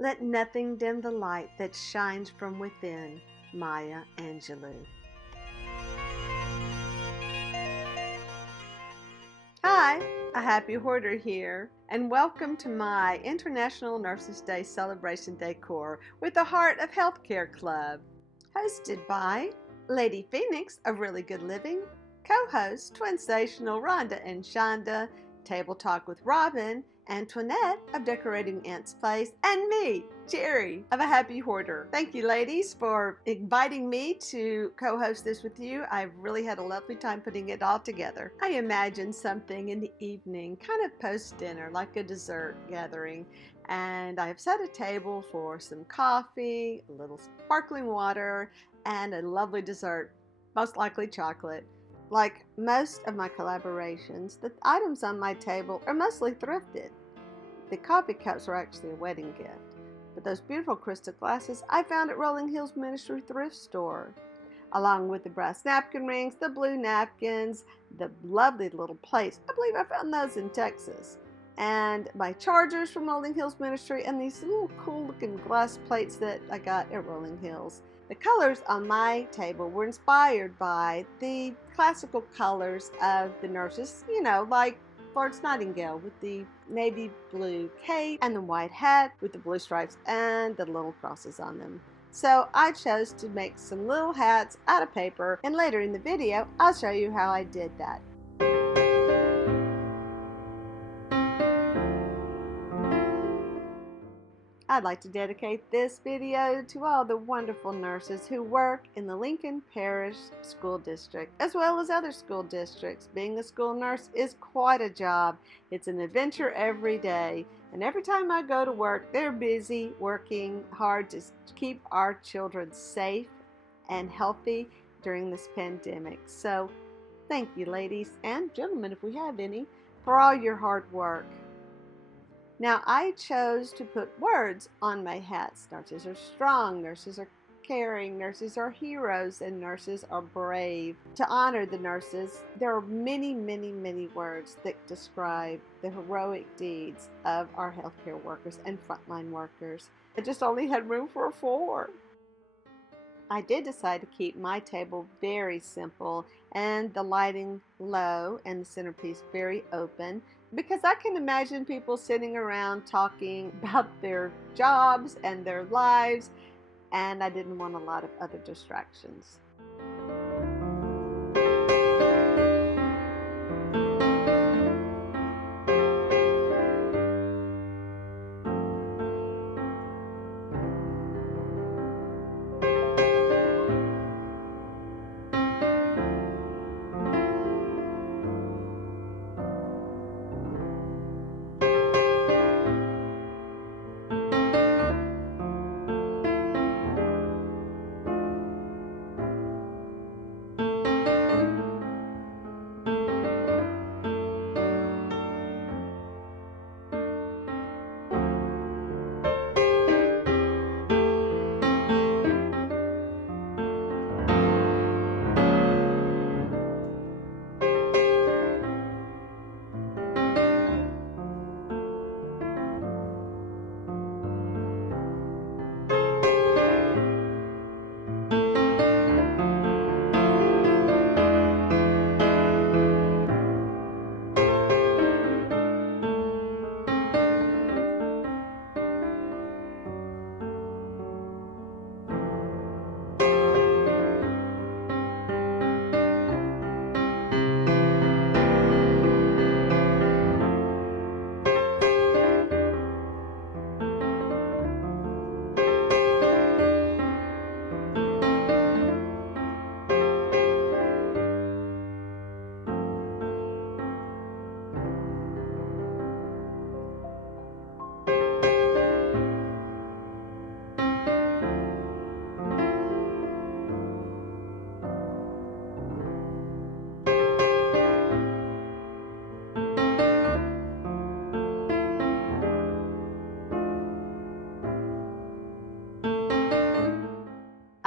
Let nothing dim the light that shines from within. Maya Angelou. Hi, a Happy Hoarder here, and welcome to my International Nurses Day Celebration Decor with the Heart of Healthcare Club. Hosted by Lady Phoenix of Really Good Living, co-hosts TWINsational Rhonda and Shonda, Table Talk with Robin, Antoinette of Decorating Aunt's Place, and me, Jerry of A Happy Hoarder. Thank you, ladies, for inviting me to co-host this with you. I've really had a lovely time putting it all together. I imagine something in the evening, kind of post-dinner, like a dessert gathering. And I've set a table for some coffee, a little sparkling water, and a lovely dessert, most likely chocolate. Like most of my collaborations, the items on my table are mostly thrifted. The coffee cups were actually a wedding gift, but those beautiful crystal glasses I found at Rolling Hills Ministry thrift store, along with the brass napkin rings, the blue napkins, the lovely little plates. I believe I found those in Texas. And my chargers from Rolling Hills Ministry, and these little cool looking glass plates that I got at Rolling Hills. The colors on my table were inspired by the classical colors of the nurses, like Florence Nightingale with the navy blue cape and the white hat with the blue stripes and the little crosses on them. So I chose to make some little hats out of paper, and later in the video I'll show you how I did that. I'd like to dedicate this video to all the wonderful nurses who work in the Lincoln Parish School District, as well as other school districts. Being a school nurse is quite a job. It's an adventure every day, and every time I go to work, they're busy working hard to keep our children safe and healthy during this pandemic. So thank you, ladies and gentlemen, if we have any, for all your hard work. Now, I chose to put words on my hats. Nurses are strong, nurses are caring, nurses are heroes, and nurses are brave. To honor the nurses, there are many, many, many words that describe the heroic deeds of our healthcare workers and frontline workers. I just only had room for 4. I did decide to keep my table very simple and the lighting low and the centerpiece very open, because I can imagine people sitting around talking about their jobs and their lives, and I didn't want a lot of other distractions.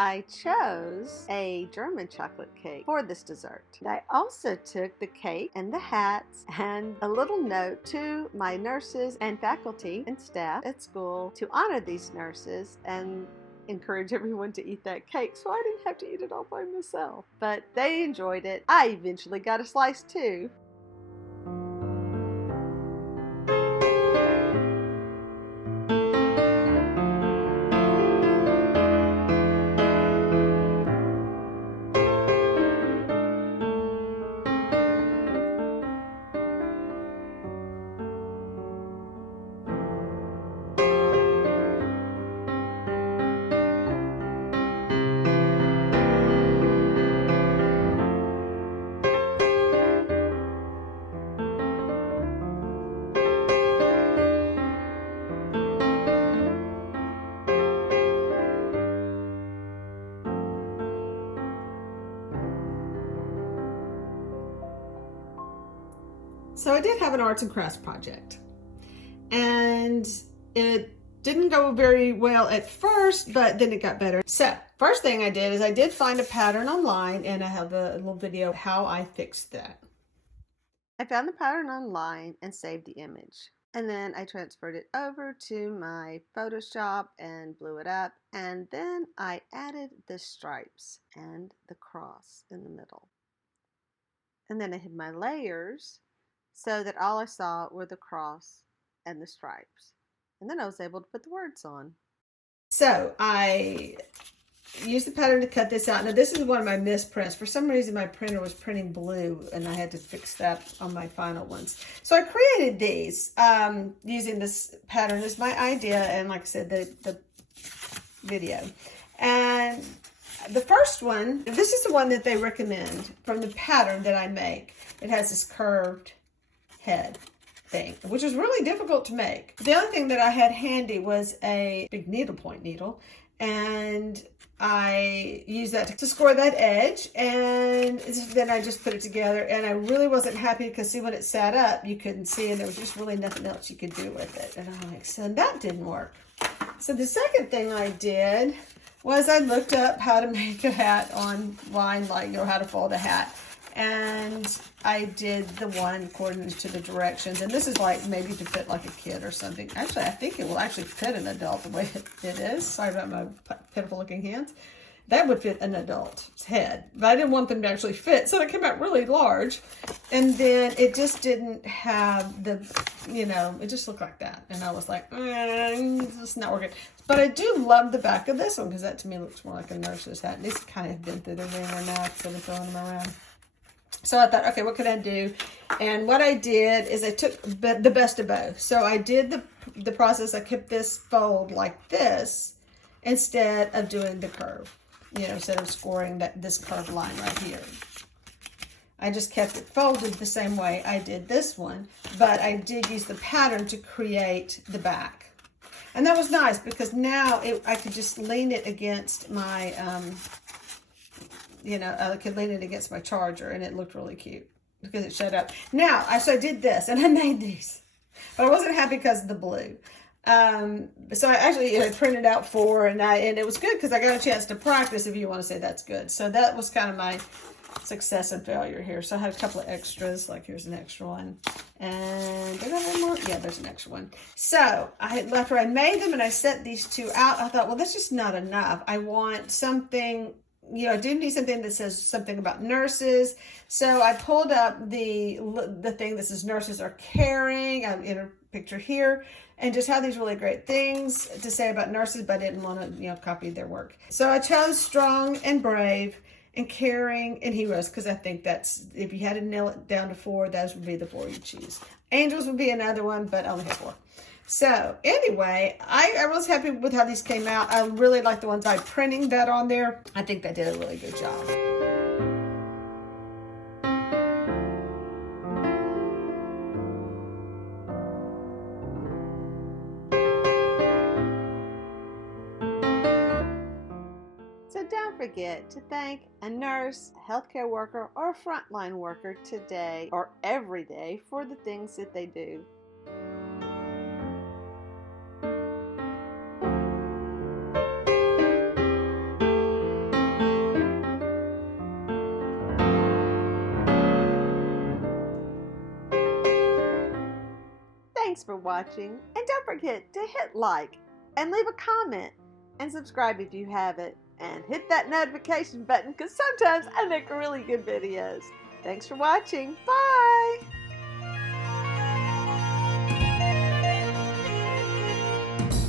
I chose a German chocolate cake for this dessert. I also took the cake and the hats and a little note to my nurses and faculty and staff at school to honor these nurses and encourage everyone to eat that cake, so I didn't have to eat it all by myself. But they enjoyed it. I eventually got a slice too. So I did have an arts and crafts project, and it didn't go very well at first, but then it got better. So first thing I did is I did find a pattern online, and I have a little video of how I fixed that. I found the pattern online and saved the image. And then I transferred it over to my Photoshop and blew it up. And then I added the stripes and the cross in the middle. And then I hid my layers so that all I saw were the cross and the stripes. And then I was able to put the words on. So I used the pattern to cut this out. Now this is one of my misprints. For some reason my printer was printing blue and I had to fix that on my final ones. So I created these using this pattern as my idea, and like I said, the video. And the first one, this is the one that they recommend from the pattern that I make. It has this curved head thing, which is really difficult to make. The other thing that I had handy was a big needlepoint needle, and I used that to score that edge, and then I just put it together, and I really wasn't happy because see, when it sat up you couldn't see, and there was just really nothing else you could do with it. And I'm like, so that didn't work. So the second thing I did was I looked up how to make a hat online, like, you know, how to fold a hat. And I did the one according to the directions. And this is like maybe to fit like a kid or something. Actually, I think it will actually fit an adult the way it is. Sorry about my pitiful looking hands. That would fit an adult's head. But I didn't want them to actually fit. So it came out really large. And then it just didn't have the, you know, it just looked like that. And I was like, it's just not working. But I do love the back of this one because that to me looks more like a nurse's hat. And these kind of have been through the ringer now instead of throwing them around. So I thought, okay, what could I do? And what I did is I took the best of both. So I did the process. I kept this fold like this instead of doing the curve, you know, instead of scoring this curved line right here. I just kept it folded the same way I did this one, but I did use the pattern to create the back. And that was nice because now I could just lean it against my, you know, I could lean it against my charger, and it looked really cute because it showed up. Now, so I did this, and I made these, but I wasn't happy because of the blue. So I actually, you know, printed out 4, and it was good because I got a chance to practice, if you want to say that's good. So that was kind of my success and failure here. So I had a couple of extras, like here's an extra one. And did I have one more? Yeah, there's an extra one. So after I made them and I set these 2 out, I thought, well, that's just not enough. I want something, you know, I do need something that says something about nurses. So I pulled up the thing that says nurses are caring. I'm in a picture here, and just have these really great things to say about nurses, but I didn't want to, you know, copy their work. So I chose strong and brave and caring and heroes, because I think that's, if you had to nail it down to 4, those would be the 4 you choose. Angels would be another one, but I only have 4. So anyway, I was happy with how these came out. I really like the ones by printing that on there. I think they did a really good job. So don't forget to thank a nurse, a healthcare worker, or a frontline worker today or every day for the things that they do. watching. And don't forget to hit like and leave a comment and subscribe if you haven't. And hit that notification button because sometimes I make really good videos. Thanks for watching. Bye!